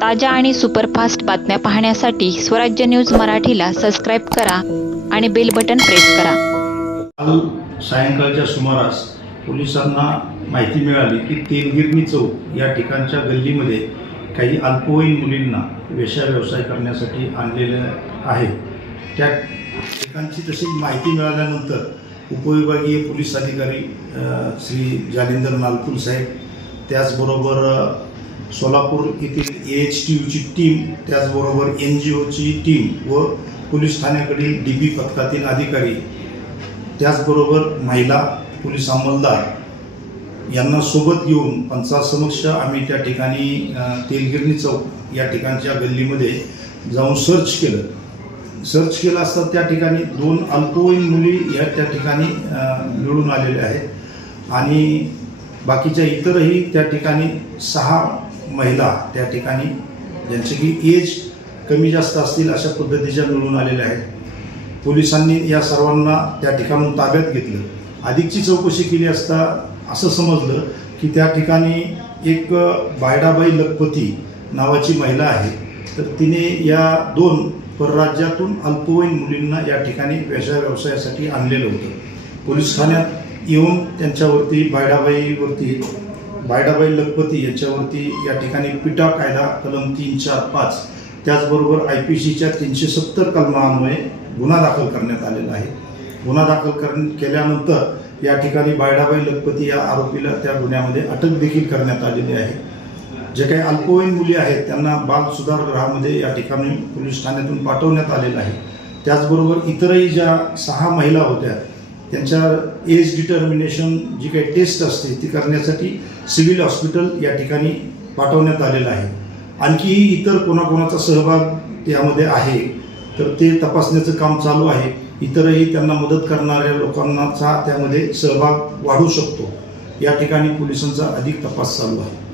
ताज्या आणि सुपरफास्ट बातम्या पाहण्यासाठी स्वराज्य न्यूज मराठीला सबस्क्राईब करा आणि बेल बटन प्रेस करा काल सायंकाळच्या सुमारास पोलिसांना माहिती मिळाली की तेलगिरणी चौक या ठिकाणच्या गल्लीमध्ये काही अल्पवयीन मुलींना वेशा व्यवसाय करण्यासाठी आणलेलं आहे त्या ठिकाणची तशी माहिती मिळाल्यानंतर उपविभागीय पोलीस अधिकारी श्री जालिंदर नालपूर साहेब त्याचबरोबर सोलापूर येथील ए एच टी यूची टीम त्याचबरोबर एन जी ओची टीम व पोलीस ठाण्याकडील डी बी पथकातील अधिकारी त्याचबरोबर महिला पोलीस अंमलदार यांना सोबत घेऊन पंचासमक्ष आम्ही त्या ठिकाणी तेलगिरणी चौक या ठिकाणच्या गल्लीमध्ये जाऊन सर्च केलं सर्च केलं असता त्या ठिकाणी दोन अल्पवयीन मुली या त्या ठिकाणी मिळून आलेल्या आहेत आणि बाकीच्या इतरही त्या ठिकाणी सहा महिला त्या ठिकाणी ज्यांचे की एज कमी जास्त असतील अशा पद्धतीच्या मिळून आलेल्या आहेत पोलिसांनी या सर्वांना त्या ठिकाणून ताब्यात घेतलं अधिकची चौकशी केली असता असं समजलं की त्या ठिकाणी एक बायडाबाई लखपती नावाची महिला आहे तर तिने या दोन परराज्यातून अल्पवयीन मुलींना या ठिकाणी व्यवसाय व्यवसायासाठी आणलेलं होतं पोलीस ठाण्यात येऊन त्यांच्यावरती बायडाबाईवरती बायडाबाई लखपती यांच्यावरती या ठिकाणी पिटा कायदा कलम तीन चार पाच त्याचबरोबर आय पी सीच्या तीनशे सत्तर कलमांमुळे गुन्हा दाखल करण्यात आलेला आहे गुन्हा दाखल कर केल्यानंतर या ठिकाणी बायडाबाई लखपती या आरोपीला त्या गुन्ह्यामध्ये अटक देखील करण्यात आलेली आहे जे काही अल्पवयीन मुली आहेत त्यांना बाल सुधार गृहामध्ये या ठिकाणी पोलीस ठाण्यातून पाठवण्यात आलेलं आहे त्याचबरोबर इतरही ज्या सहा महिला होत्या त्यांच्या एज डिटर्मिनेशन जी काही टेस्ट असते ती करण्यासाठी सिव्हिल हॉस्पिटल या ठिकाणी पाठवण्यात आलेलं आहे आणखीही इतर कोणाकोणाचा सहभाग त्यामध्ये आहे तर ते तपासण्याचं काम चालू आहे इतरही त्यांना मदत करणाऱ्या लोकांनाचा त्यामध्ये सहभाग वाढू शकतो या ठिकाणी पोलिसांचा अधिक तपास चालू आहे